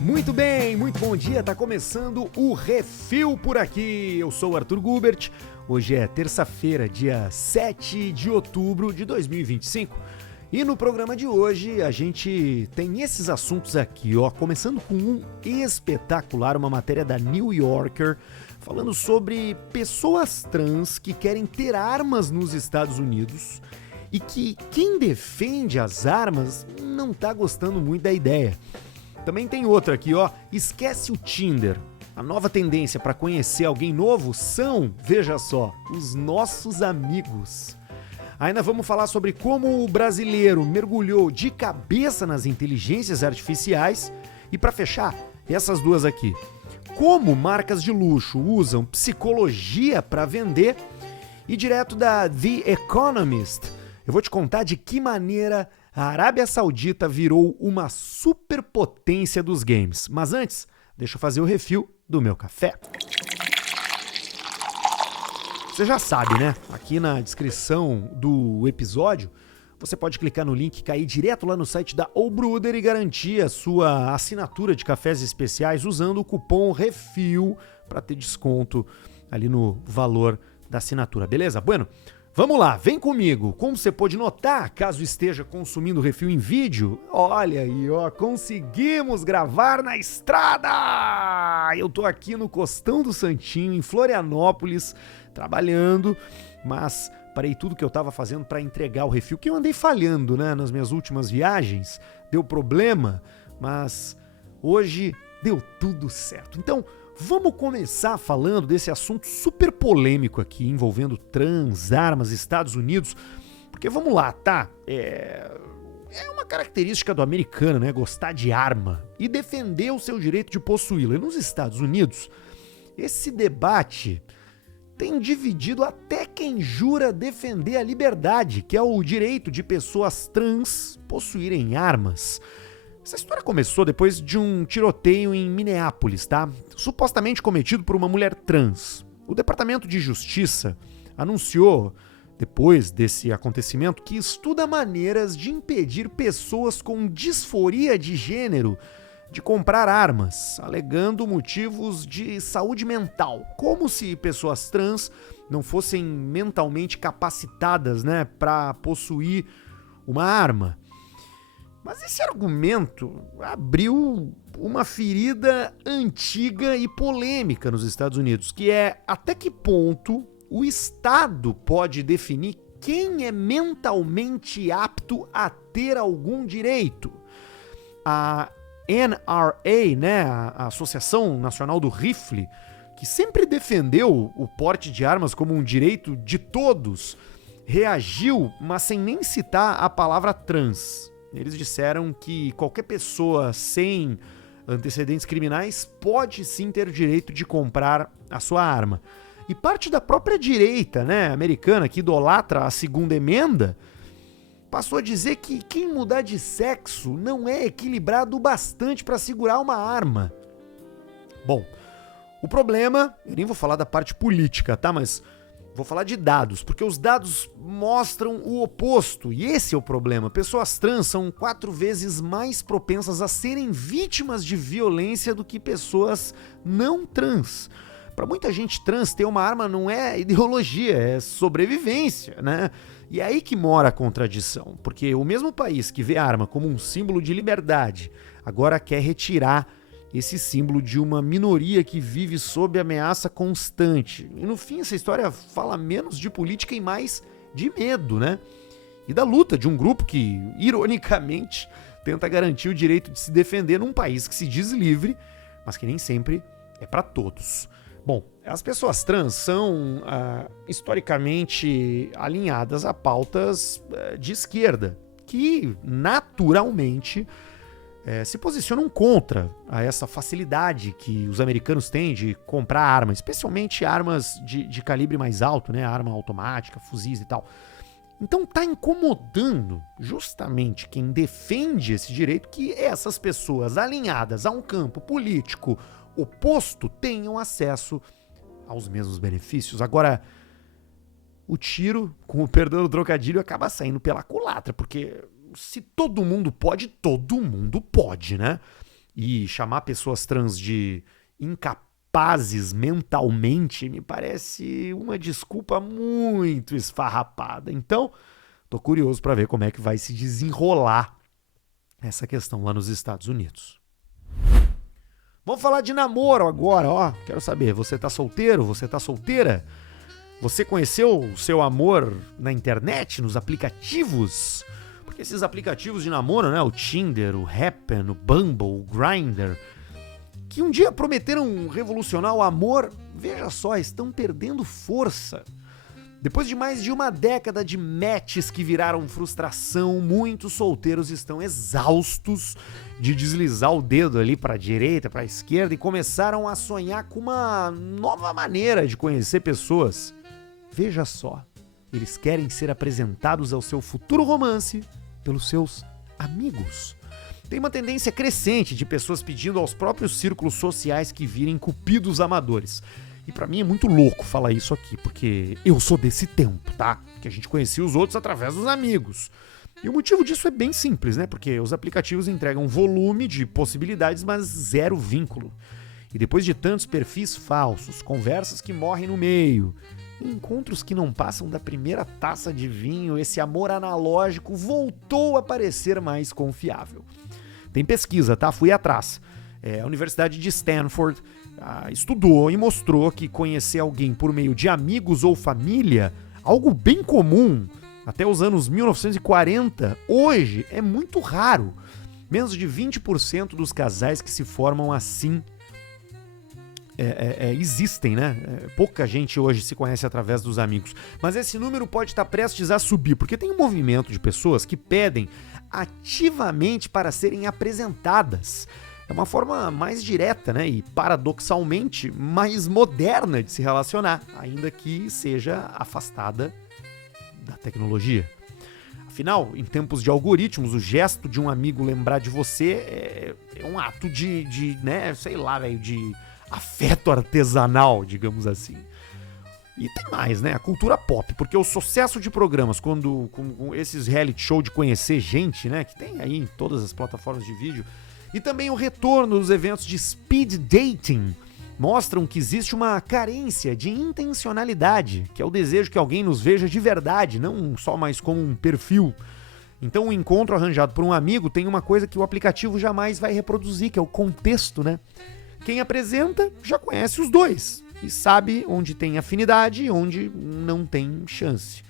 Muito bem, muito bom dia, tá começando o Refil por aqui. Eu sou o Arthur Gubert, hoje é terça-feira, dia 7 de outubro de 2025. E no programa de hoje a gente tem esses assuntos aqui, ó, começando com um espetacular, uma matéria da New Yorker, falando sobre pessoas trans que querem ter armas nos Estados Unidos e que quem defende as armas não tá gostando muito da ideia. Também tem outra aqui, ó, esquece o Tinder. A nova tendência para conhecer alguém novo são, veja só, os nossos amigos. Ainda vamos falar sobre como o brasileiro mergulhou de cabeça nas inteligências artificiais. E para fechar, essas duas aqui. Como marcas de luxo usam psicologia para vender. E direto da The Economist, eu vou te contar de que maneira a Arábia Saudita virou uma superpotência dos games. Mas antes, deixa eu fazer o refil do meu café. Você já sabe, né? Aqui na descrição do episódio, você pode clicar no link e cair direto lá no site da O Brother e garantir a sua assinatura de cafés especiais usando o cupom REFIL para ter desconto ali no valor da assinatura, beleza? Bueno, vamos lá, vem comigo. Como você pode notar, caso esteja consumindo refil em vídeo, olha aí, ó, conseguimos gravar na estrada! Eu tô aqui no Costão do Santinho, em Florianópolis, trabalhando, mas parei tudo que eu tava fazendo para entregar o refil, que eu andei falhando, né, nas minhas últimas viagens, deu problema, mas hoje deu tudo certo. Então, vamos começar falando desse assunto super polêmico aqui, envolvendo trans, armas, Estados Unidos, porque vamos lá, tá? É uma característica do americano, né? Gostar de arma e defender o seu direito de possuí-la. E nos Estados Unidos, esse debate tem dividido até quem jura defender a liberdade, que é o direito de pessoas trans possuírem armas. Essa história começou depois de um tiroteio em Minneapolis, tá? Supostamente cometido por uma mulher trans. O Departamento de Justiça anunciou, depois desse acontecimento, que estuda maneiras de impedir pessoas com disforia de gênero de comprar armas, alegando motivos de saúde mental, como se pessoas trans não fossem mentalmente capacitadas, né, para possuir uma arma. Mas esse argumento abriu uma ferida antiga e polêmica nos Estados Unidos, que é até que ponto o Estado pode definir quem é mentalmente apto a ter algum direito. A NRA, né, a Associação Nacional do Rifle, que sempre defendeu o porte de armas como um direito de todos, reagiu, mas sem nem citar a palavra trans. Eles disseram que qualquer pessoa sem antecedentes criminais pode sim ter o direito de comprar a sua arma. E parte da própria direita, né, americana, que idolatra a segunda emenda, passou a dizer que quem mudar de sexo não é equilibrado o bastante para segurar uma arma. Bom, o problema, eu nem vou falar da parte política, tá? Mas vou falar de dados, porque os dados mostram o oposto, e esse é o problema. Pessoas trans são 4 vezes mais propensas a serem vítimas de violência do que pessoas não trans. Para muita gente trans, ter uma arma não é ideologia, é sobrevivência, né? E é aí que mora a contradição, porque o mesmo país que vê a arma como um símbolo de liberdade, agora quer retirar esse símbolo de uma minoria que vive sob ameaça constante. E no fim, essa história fala menos de política e mais de medo, né? E da luta de um grupo que, ironicamente, tenta garantir o direito de se defender num país que se diz livre, mas que nem sempre é para todos. Bom, as pessoas trans são historicamente alinhadas a pautas de esquerda, que naturalmente se posicionam contra a essa facilidade que os americanos têm de comprar armas, especialmente armas de calibre mais alto, né? Arma automática, fuzis e tal. Então tá incomodando justamente quem defende esse direito que essas pessoas alinhadas a um campo político oposto tenham acesso aos mesmos benefícios. Agora, o tiro, com o perdão do trocadilho, acaba saindo pela culatra, porque se todo mundo pode, né? e chamar pessoas trans de incapazes mentalmente me parece uma desculpa muito esfarrapada. Então, tô curioso para ver como é que vai se desenrolar essa questão lá nos Estados Unidos. Vamos falar de namoro agora, ó. Quero saber, você tá solteiro? Você tá solteira? Você conheceu o seu amor na internet, nos aplicativos? Porque esses aplicativos de namoro, né? O Tinder, o Happn, o Bumble, o Grindr, que um dia prometeram revolucionar o amor, veja só, estão perdendo força. Depois de mais de uma década de matches que viraram frustração, muitos solteiros estão exaustos de deslizar o dedo ali para a direita, para a esquerda e começaram a sonhar com uma nova maneira de conhecer pessoas. Veja só, eles querem ser apresentados ao seu futuro romance pelos seus amigos. Tem uma tendência crescente de pessoas pedindo aos próprios círculos sociais que virem cupidos amadores. E pra mim é muito louco falar isso aqui, porque eu sou desse tempo, tá? Que a gente conhecia os outros através dos amigos. E o motivo disso é bem simples, né? Porque os aplicativos entregam volume de possibilidades, mas zero vínculo. E depois de tantos perfis falsos, conversas que morrem no meio, encontros que não passam da primeira taça de vinho, esse amor analógico voltou a parecer mais confiável. Tem pesquisa, tá? Fui atrás. A Universidade de Stanford estudou e mostrou que conhecer alguém por meio de amigos ou família, algo bem comum até os anos 1940, hoje é muito raro. Menos de 20% dos casais que se formam assim existem, né? Pouca gente hoje se conhece através dos amigos. Mas esse número pode estar prestes a subir, porque tem um movimento de pessoas que pedem ativamente para serem apresentadas. É uma forma mais direta, né? E paradoxalmente mais moderna de se relacionar, ainda que seja afastada da tecnologia. Afinal, em tempos de algoritmos, o gesto de um amigo lembrar de você é um ato de né, sei lá, velho, de afeto artesanal, digamos assim. E tem mais, né? A cultura pop, porque o sucesso de programas com esses reality show de conhecer gente, né? Que tem aí em todas as plataformas de vídeo, e também o retorno dos eventos de speed dating mostram que existe uma carência de intencionalidade, que é o desejo que alguém nos veja de verdade, não só mais como um perfil. Então o encontro arranjado por um amigo tem uma coisa que o aplicativo jamais vai reproduzir, que é o contexto, né? Quem apresenta já conhece os dois e sabe onde tem afinidade e onde não tem chance.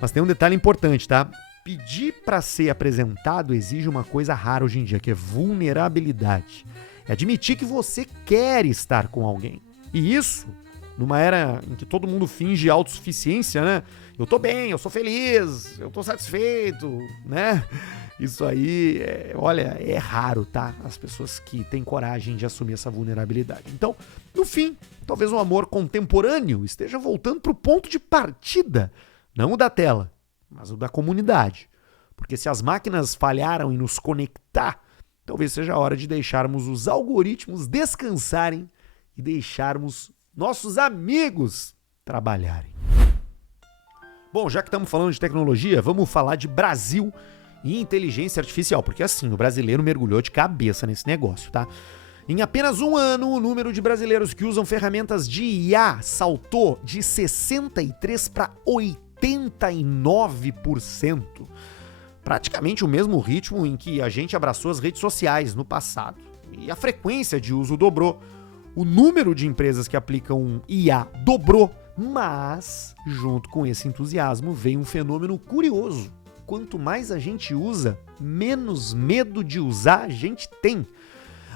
Mas tem um detalhe importante, tá? Pedir para ser apresentado exige uma coisa rara hoje em dia, que é vulnerabilidade. É admitir que você quer estar com alguém. E isso, numa era em que todo mundo finge autossuficiência, né? Eu tô bem, eu sou feliz, eu tô satisfeito, né? Isso aí, olha, é raro, tá? As pessoas que têm coragem de assumir essa vulnerabilidade. Então, no fim, talvez o amor contemporâneo esteja voltando pro ponto de partida, não o da tela, mas o da comunidade. Porque se as máquinas falharam em nos conectar, talvez seja a hora de deixarmos os algoritmos descansarem e deixarmos nossos amigos trabalharem. Bom, já que estamos falando de tecnologia, vamos falar de Brasil e inteligência artificial, porque assim, o brasileiro mergulhou de cabeça nesse negócio, tá? Em apenas um ano, o número de brasileiros que usam ferramentas de IA saltou de 63% para 89%. Praticamente o mesmo ritmo em que a gente abraçou as redes sociais no passado. E a frequência de uso dobrou. O número de empresas que aplicam IA dobrou. Mas, junto com esse entusiasmo, veio um fenômeno curioso. Quanto mais a gente usa, menos medo de usar a gente tem.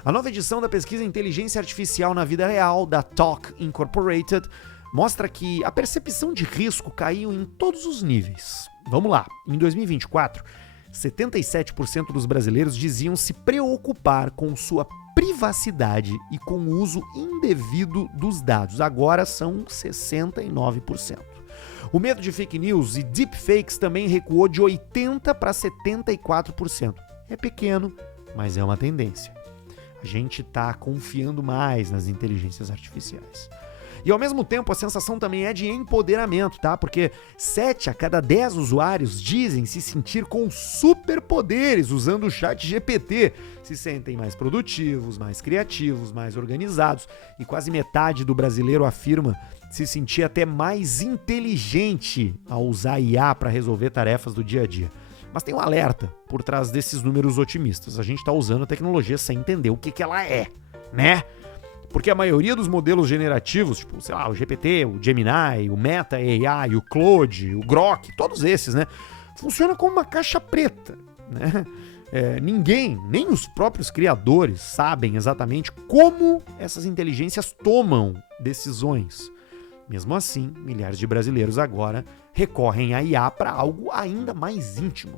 A nova edição da pesquisa Inteligência Artificial na Vida Real, da Talk Incorporated, mostra que a percepção de risco caiu em todos os níveis. Vamos lá, em 2024, 77% dos brasileiros diziam se preocupar com sua privacidade e com o uso indevido dos dados. Agora são 69%. O medo de fake news e deepfakes também recuou de 80% para 74%. É pequeno, mas é uma tendência. A gente está confiando mais nas inteligências artificiais. E ao mesmo tempo a sensação também é de empoderamento, tá? Porque 7 a cada 10 usuários dizem se sentir com superpoderes usando o chat GPT. Se sentem mais produtivos, mais criativos, mais organizados. E quase metade do brasileiro afirma se sentir até mais inteligente ao usar IA para resolver tarefas do dia a dia. Mas tem um alerta por trás desses números otimistas. A gente está usando a tecnologia sem entender o que ela é, né? Porque a maioria dos modelos generativos, tipo, sei lá, o GPT, o Gemini, o Meta AI, o Claude, o Grok, todos esses, né? Funciona como uma caixa preta, né? Ninguém, nem os próprios criadores, sabem exatamente como essas inteligências tomam decisões. Mesmo assim, milhares de brasileiros agora recorrem à IA para algo ainda mais íntimo,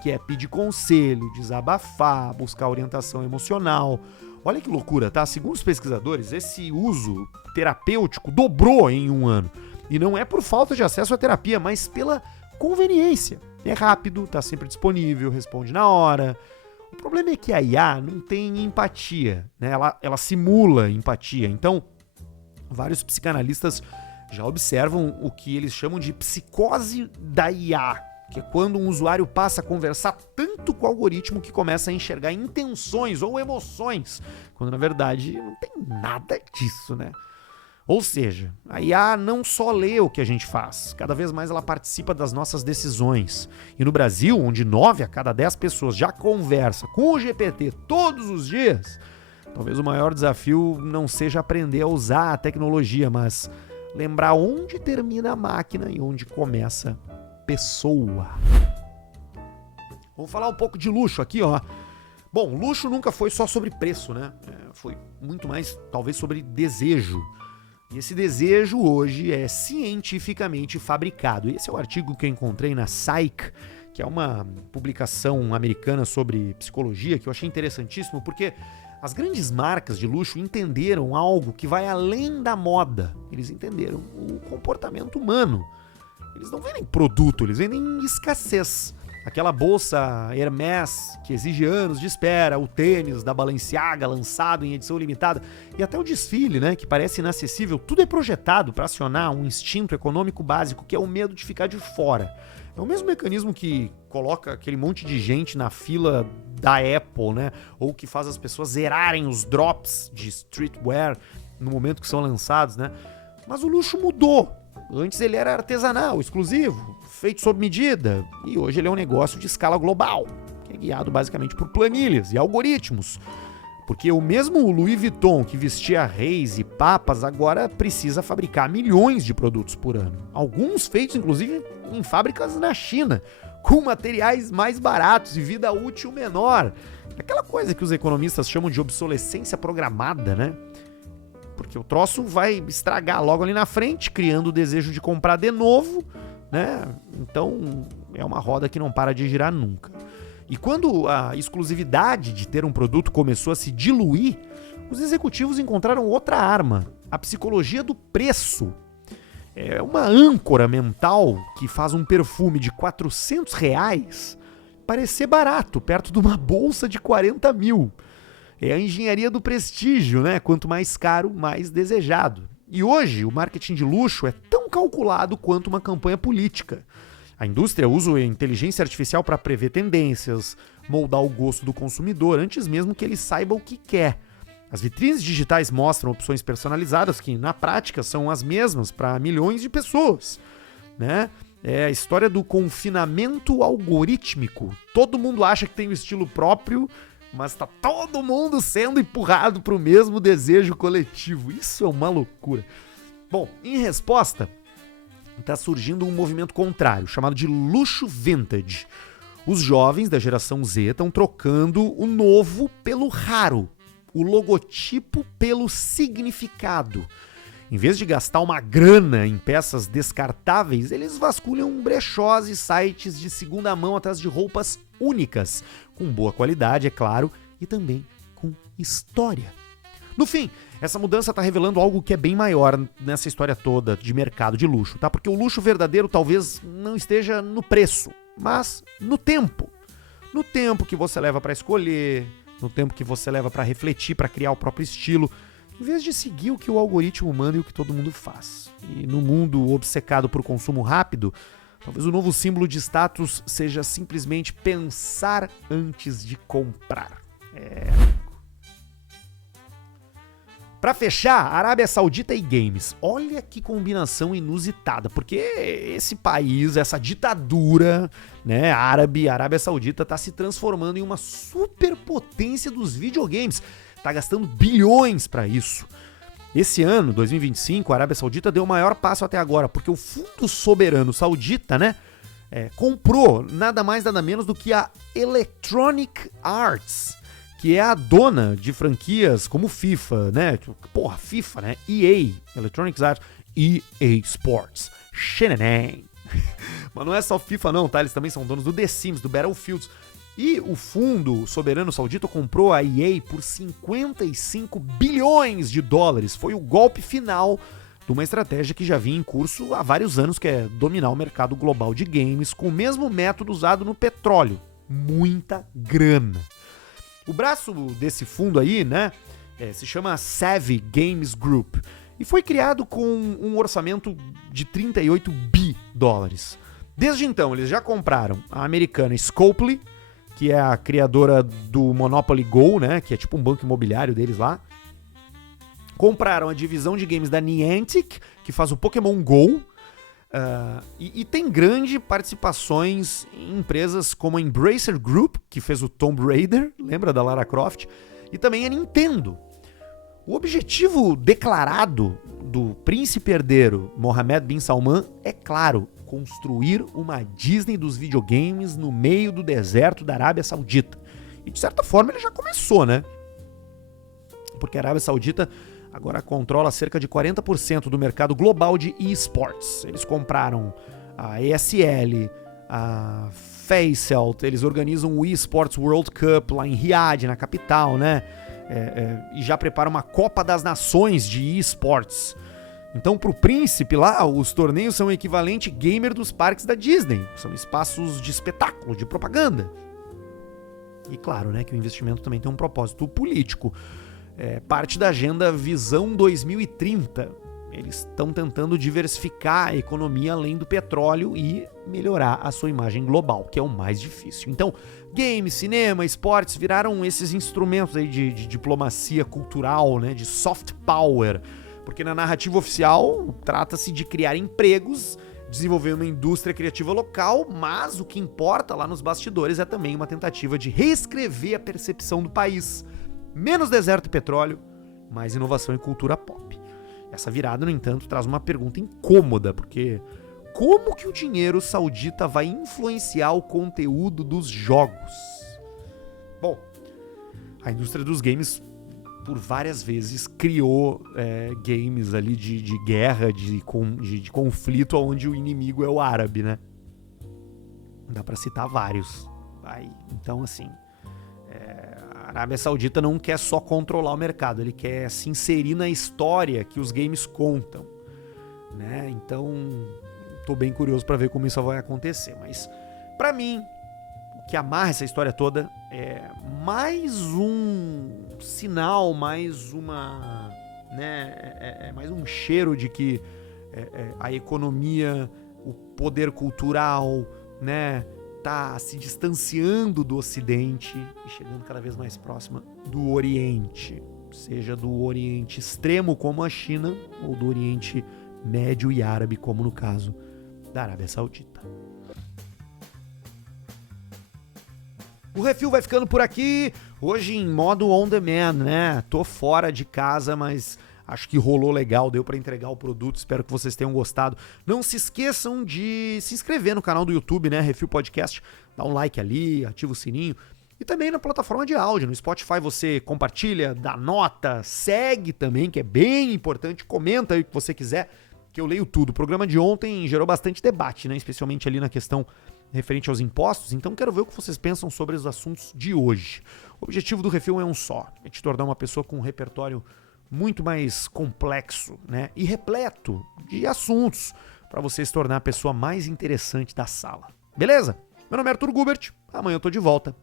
que é pedir conselho, desabafar, buscar orientação emocional. Olha que loucura, tá? Segundo os pesquisadores, esse uso terapêutico dobrou em um ano. E não é por falta de acesso à terapia, mas pela conveniência. É rápido, tá sempre disponível, responde na hora. O problema é que a IA não tem empatia, né? Ela simula empatia. Então, vários psicanalistas já observam o que eles chamam de psicose da IA, que é quando um usuário passa a conversar tanto com o algoritmo que começa a enxergar intenções ou emoções, quando na verdade não tem nada disso, né? Ou seja, a IA não só lê o que a gente faz, cada vez mais ela participa das nossas decisões. E no Brasil, onde 9 a cada 10 pessoas já conversa com o GPT todos os dias, talvez o maior desafio não seja aprender a usar a tecnologia, mas lembrar onde termina a máquina e onde começa a pessoa. Vamos falar um pouco de luxo aqui, ó. Bom, luxo nunca foi só sobre preço, né? Foi muito mais, talvez, sobre desejo. E esse desejo hoje é cientificamente fabricado. Esse é o artigo que eu encontrei na Psych, que é uma publicação americana sobre psicologia, que eu achei interessantíssimo, porque as grandes marcas de luxo entenderam algo que vai além da moda. Eles entenderam o comportamento humano. Eles não vendem produto, eles vendem escassez. Aquela bolsa Hermès que exige anos de espera, o tênis da Balenciaga lançado em edição limitada e até o desfile, né, que parece inacessível, tudo é projetado para acionar um instinto econômico básico, que é o medo de ficar de fora. É o mesmo mecanismo que coloca aquele monte de gente na fila da Apple, né, ou que faz as pessoas zerarem os drops de streetwear no momento que são lançados, né? Mas o luxo mudou. Antes ele era artesanal, exclusivo, feito sob medida, e hoje ele é um negócio de escala global, que é guiado basicamente por planilhas e algoritmos. Porque o mesmo Louis Vuitton que vestia reis e papas agora precisa fabricar milhões de produtos por ano. Alguns feitos, inclusive, em fábricas na China, com materiais mais baratos e vida útil menor. Aquela coisa que os economistas chamam de obsolescência programada, né? Porque o troço vai estragar logo ali na frente, criando o desejo de comprar de novo, né? Então, é uma roda que não para de girar nunca. E quando a exclusividade de ter um produto começou a se diluir, os executivos encontraram outra arma, a psicologia do preço. É uma âncora mental que faz um perfume de R$400 parecer barato, perto de uma bolsa de 40 mil. É a engenharia do prestígio, né? Quanto mais caro, mais desejado. E hoje, o marketing de luxo é tão calculado quanto uma campanha política. A indústria usa a inteligência artificial para prever tendências, moldar o gosto do consumidor, antes mesmo que ele saiba o que quer. As vitrines digitais mostram opções personalizadas que, na prática, são as mesmas para milhões de pessoas, né? É a história do confinamento algorítmico. Todo mundo acha que tem um estilo próprio, mas tá todo mundo sendo empurrado para o mesmo desejo coletivo. Isso é uma loucura. Bom, em resposta, está surgindo um movimento contrário, chamado de luxo vintage. Os jovens da geração Z estão trocando o novo pelo raro, o logotipo pelo significado. Em vez de gastar uma grana em peças descartáveis, eles vasculham brechós e sites de segunda mão atrás de roupas únicas, com boa qualidade, é claro, e também com história. No fim, essa mudança está revelando algo que é bem maior nessa história toda de mercado de luxo, tá? Porque o luxo verdadeiro talvez não esteja no preço, mas no tempo. No tempo que você leva para escolher, no tempo que você leva para refletir, para criar o próprio estilo. em vez de seguir o que o algoritmo manda e o que todo mundo faz. E no mundo obcecado por consumo rápido, talvez o novo símbolo de status seja simplesmente pensar antes de comprar. Pra fechar, Arábia Saudita e games. Olha que combinação inusitada, porque esse país, essa ditadura, né, árabe, Arábia Saudita, tá se transformando em uma superpotência dos videogames. Tá gastando bilhões pra isso. Esse ano, 2025, a Arábia Saudita deu o maior passo até agora, porque o Fundo Soberano Saudita, né, comprou nada mais nada menos do que a Electronic Arts, que é a dona de franquias como FIFA, né? Porra, FIFA, né? EA, Electronic Arts, EA Sports, Xenenen. Mas não é só FIFA não, tá? Eles também são donos do The Sims, do Battlefield. E o Fundo Soberano Saudita comprou a EA por 55 bilhões de dólares. Foi o golpe final de uma estratégia que já vinha em curso há vários anos, que é dominar o mercado global de games com o mesmo método usado no petróleo. Muita grana. O braço desse fundo aí, né, se chama Savvy Games Group e foi criado com um orçamento de 38 bi dólares. Desde então, eles já compraram a americana Scopely, que é a criadora do Monopoly Go, né, que é tipo um banco imobiliário deles lá. Compraram a divisão de games da Niantic, que faz o Pokémon Go. E tem grandes participações em empresas como a Embracer Group, que fez o Tomb Raider, lembra da Lara Croft? E também a Nintendo. O objetivo declarado do príncipe herdeiro Mohammed bin Salman é, claro, construir uma Disney dos videogames no meio do deserto da Arábia Saudita. E de certa forma ele já começou, né? Porque a Arábia Saudita agora controla cerca de 40% do mercado global de esports. Eles compraram a ESL, a Facelt, eles organizam o eSports World Cup lá em Riad, na capital, né? E já preparam uma Copa das Nações de esports. Então, pro príncipe lá, os torneios são o equivalente gamer dos parques da Disney. São espaços de espetáculo, de propaganda. E claro, né, que o investimento também tem um propósito político. Parte da agenda Visão 2030. Eles estão tentando diversificar a economia além do petróleo e melhorar a sua imagem global, que é o mais difícil. Então, games, cinema, esportes viraram esses instrumentos aí de diplomacia cultural, né, de soft power. Porque na narrativa oficial trata-se de criar empregos, desenvolver uma indústria criativa local, mas o que importa lá nos bastidores é também uma tentativa de reescrever a percepção do país. Menos deserto e petróleo, mais inovação e cultura pop. Essa virada, no entanto, traz uma pergunta incômoda, porque como que o dinheiro saudita vai influenciar o conteúdo dos jogos? Bom, a indústria dos games por várias vezes criou games ali de guerra, de conflito, onde o inimigo é o árabe, né? Dá pra citar vários. Então, assim, a Arábia Saudita não quer só controlar o mercado, ele quer se inserir na história que os games contam, né? Então, tô bem curioso pra ver como isso vai acontecer. Mas, pra mim, o que amarra essa história toda é mais um sinal, mais uma, né, mais um cheiro de que a economia, o poder cultural, né, tá se distanciando do Ocidente e chegando cada vez mais próxima do Oriente, seja do Oriente extremo como a China ou do Oriente Médio e Árabe como no caso da Arábia Saudita. O Refil vai ficando por aqui, hoje em modo on demand, né? Tô fora de casa, mas acho que rolou legal, deu pra entregar o produto, espero que vocês tenham gostado. Não se esqueçam de se inscrever no canal do YouTube, né? Refil Podcast, dá um like ali, ativa o sininho. E também na plataforma de áudio, no Spotify você compartilha, dá nota, segue também, que é bem importante, comenta aí o que você quiser, que eu leio tudo. O programa de ontem gerou bastante debate, né? Especialmente ali na questão referente aos impostos, então quero ver o que vocês pensam sobre os assuntos de hoje. O objetivo do Refil é um só, é te tornar uma pessoa com um repertório muito mais complexo, né, e repleto de assuntos para você se tornar a pessoa mais interessante da sala. Beleza? Meu nome é Arthur Gubert, amanhã eu tô de volta.